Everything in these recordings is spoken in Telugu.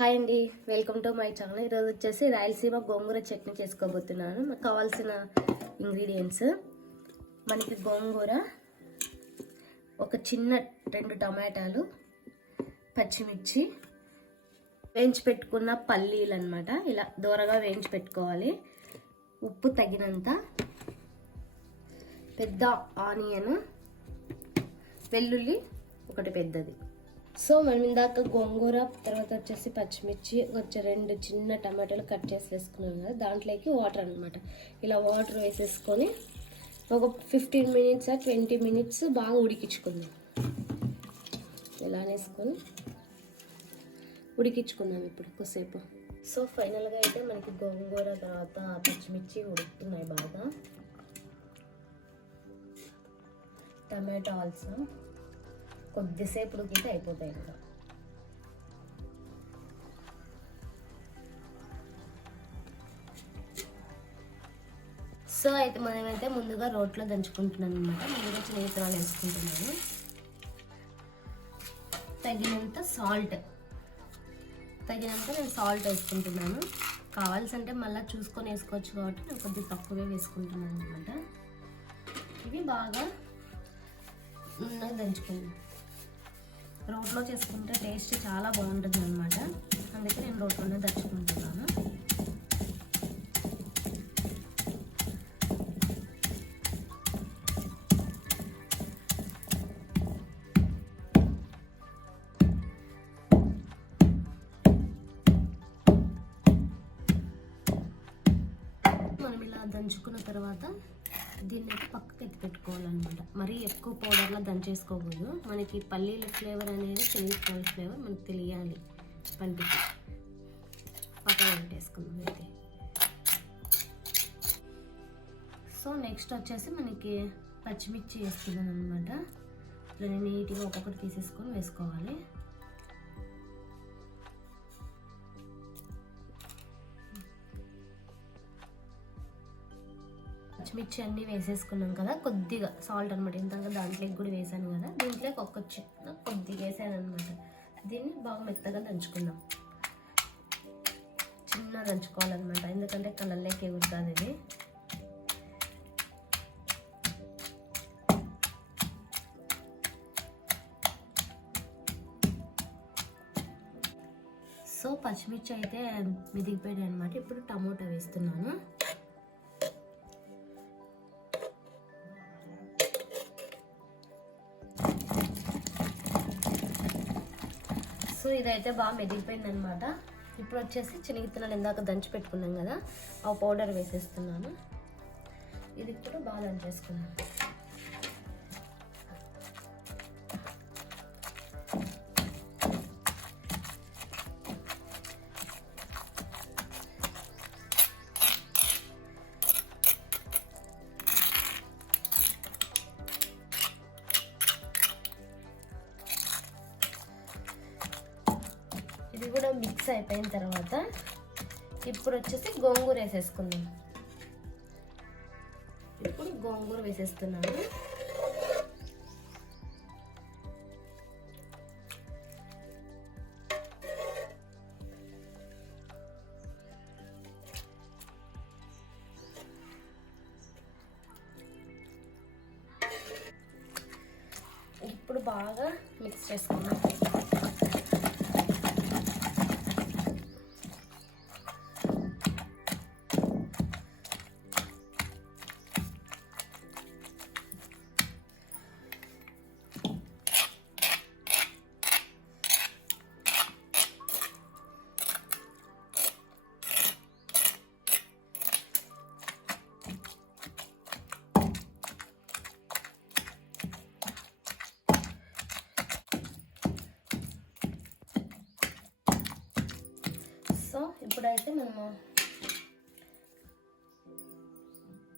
హాయ్ అండి, వెల్కమ్ టు మై ఛానల్. ఈరోజు వచ్చేసి రాయలసీమ గోంగూర చట్నీ చేసుకోబోతున్నాను. మనకు కావాల్సిన ఇంగ్రీడియంట్స్ మనకి గోంగూర, ఒక చిన్న 2 టమాటాలు, పచ్చిమిర్చి, వేయించి పెట్టుకున్న పల్లీలు అన్నమాట. ఇలా దూరగా వేయించి పెట్టుకోవాలి. ఉప్పు తగినంత, పెద్ద ఆనియన్, వెల్లుల్లి ఒకటి పెద్దది. సో మనం ఇందాక గోంగూర, తర్వాత వచ్చేసి పచ్చిమిర్చి, 2 చిన్న టమాటాలు కట్ చేసి వేసుకున్నాం కదా, దాంట్లోకి వాటర్ అనమాట. ఇలా వాటర్ వేసేసుకొని ఒక 15 మినిట్స్ 20 మినిట్స్ బాగా ఉడికించుకుందాం. ఇలా వేసుకొని ఉడికించుకుందాం ఇప్పుడు కొద్దిసేపు. సో ఫైనల్గా అయితే మనకి గోంగూర తర్వాత పచ్చిమిర్చి ఉడుకుతున్నాయి బాగా. టమాటో ఆల్సో కొద్దిసేపు ఉడికితే అయిపోతాయి ఇంకా. సో అయితే మనమైతే ముందుగా రోట్లో దంచుకుంటున్నాను అనమాట. ముందుగా చిన్న విత్తనాలు వేసుకుంటున్నాను. తగినంత నేను సాల్ట్ వేసుకుంటున్నాను. కావాల్సింటే మళ్ళీ చూసుకొని వేసుకోవచ్చు కాబట్టి నేను కొద్దిగా తక్కువే వేసుకుంటున్నాను అనమాట. ఇవి బాగా దంచుకుందాం. రోట్లో చేసుకుంటే టేస్ట్ చాలా బాగుంటుంది అనమాట. అందుకే నేను రోట్లోనే దంచుకుంటున్నాను. మనం ఇలా దంచుకున్న తర్వాత దీన్ని పక్కకి ఎత్తి పెట్టుకోవాలన్నమాట. మరీ ఎక్కువ పౌడర్లా దంచేసుకోకూడదు. మనకి పల్లీల ఫ్లేవర్ అనేది శనగకాయల ఫ్లేవర్ మనకు తెలియాలి పంటికి. పక్కన పెట్టేసుకుందాం అయితే. సో నెక్స్ట్ వచ్చేసి మనకి పచ్చిమిర్చి వేస్తున్నాను అనమాట. ఇట్లా నీట్గా ఒక్కొక్కటి తీసేసుకొని వేసుకోవాలి. పచ్చిమిర్చి అన్నీ వేసేసుకున్నాం కదా, కొద్దిగా సాల్ట్ అనమాట. ఇంతగా దాంట్లోకి కూడా వేసాను కదా, దీంట్లోకి కొద్దిగా వేసాను అనమాట. దీన్ని బాగా మెత్తగా దంచుకుందాం. చిన్న దంచుకోవాలన్నమాట, ఎందుకంటే కలర్లోకి ఎగురుతుంది ఇది. సో పచ్చిమిర్చి అయితే మెదిగిపోయాయి అనమాట. ఇప్పుడు టమోటా వేస్తున్నాను. సో ఇదైతే బాగా మెదిగిపోయింది అనమాట. ఇప్పుడు వచ్చేసి శనగిత్తనాలు ఇందాక దంచి పెట్టుకున్నాం కదా, ఆ పౌడర్ వేసేస్తున్నాను. ఇది కూడా బాగా దంచేసుకున్నాను. ఇది కూడా మిక్స్ అయిపోయిన తర్వాత ఇప్పుడు వచ్చేసి గోంగూర వేసేసుకుందాం. ఇప్పుడు గోంగూర వేసేస్తున్నాను. ఇప్పుడు బాగా మిక్స్ చేసుకుందాం. సో ఇప్పుడైతే మనము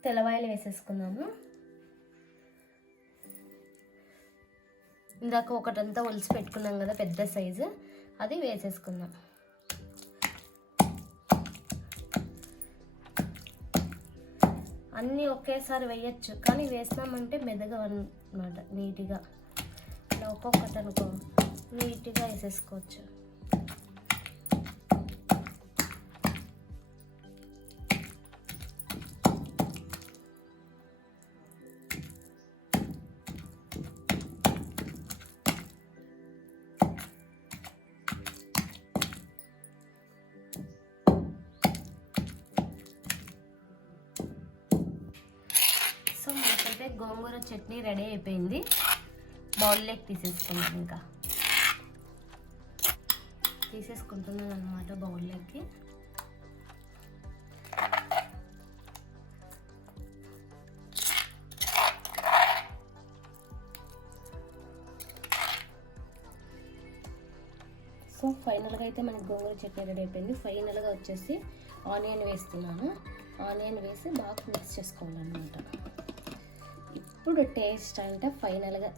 తెల్లవాయలు వేసేసుకున్నాము. ఇందాక ఒకటంతా ఒలిసి పెట్టుకున్నాం కదా పెద్ద సైజు, అది వేసేసుకుందాం. అన్నీ ఒకేసారి వేయచ్చు, కానీ వేసినామంటే మెదగా అన్నమాట. నీట్గా ఇలా ఒక్కొక్కటి అనుకో నీట్గా వేసేసుకోవచ్చు. గోంగూర చట్నీ రెడీ అయిపోయింది. బౌల్లోకి తీసేసుకుంటున్నాను అన్నమాట బౌల్లోకి. సో ఫైనల్గా అయితే మనకి గోంగూర చట్నీ రెడీ అయిపోయింది. ఫైనల్గా వచ్చేసి ఆనియన్ వేస్తున్నాను. ఆనియన్ వేసి బాగా మిక్స్ చేసుకోవాలన్నమాట. ఇప్పుడు టేస్ట్ అంటే ఫైనల్గా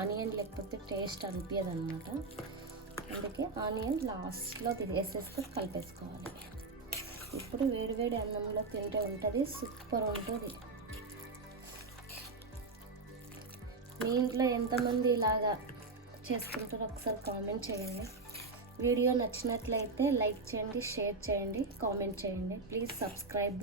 ఆనియన్ లేకపోతే టేస్ట్ అనిపించదు అనమాట. అందుకే ఆనియన్ లాస్ట్లో వేసేస్తే కలిపేసుకోవాలి. ఇప్పుడు వేడివేడి అన్నంలో తింటే ఉంటుంది, సూపర్ ఉంటుంది. మీ ఇంట్లో ఎంతమంది ఇలాగా చేసుకుంటారో ఒకసారి కామెంట్ చేయండి. వీడియో నచ్చినట్లయితే లైక్ చేయండి, షేర్ చేయండి, కామెంట్ చేయండి. Please subscribe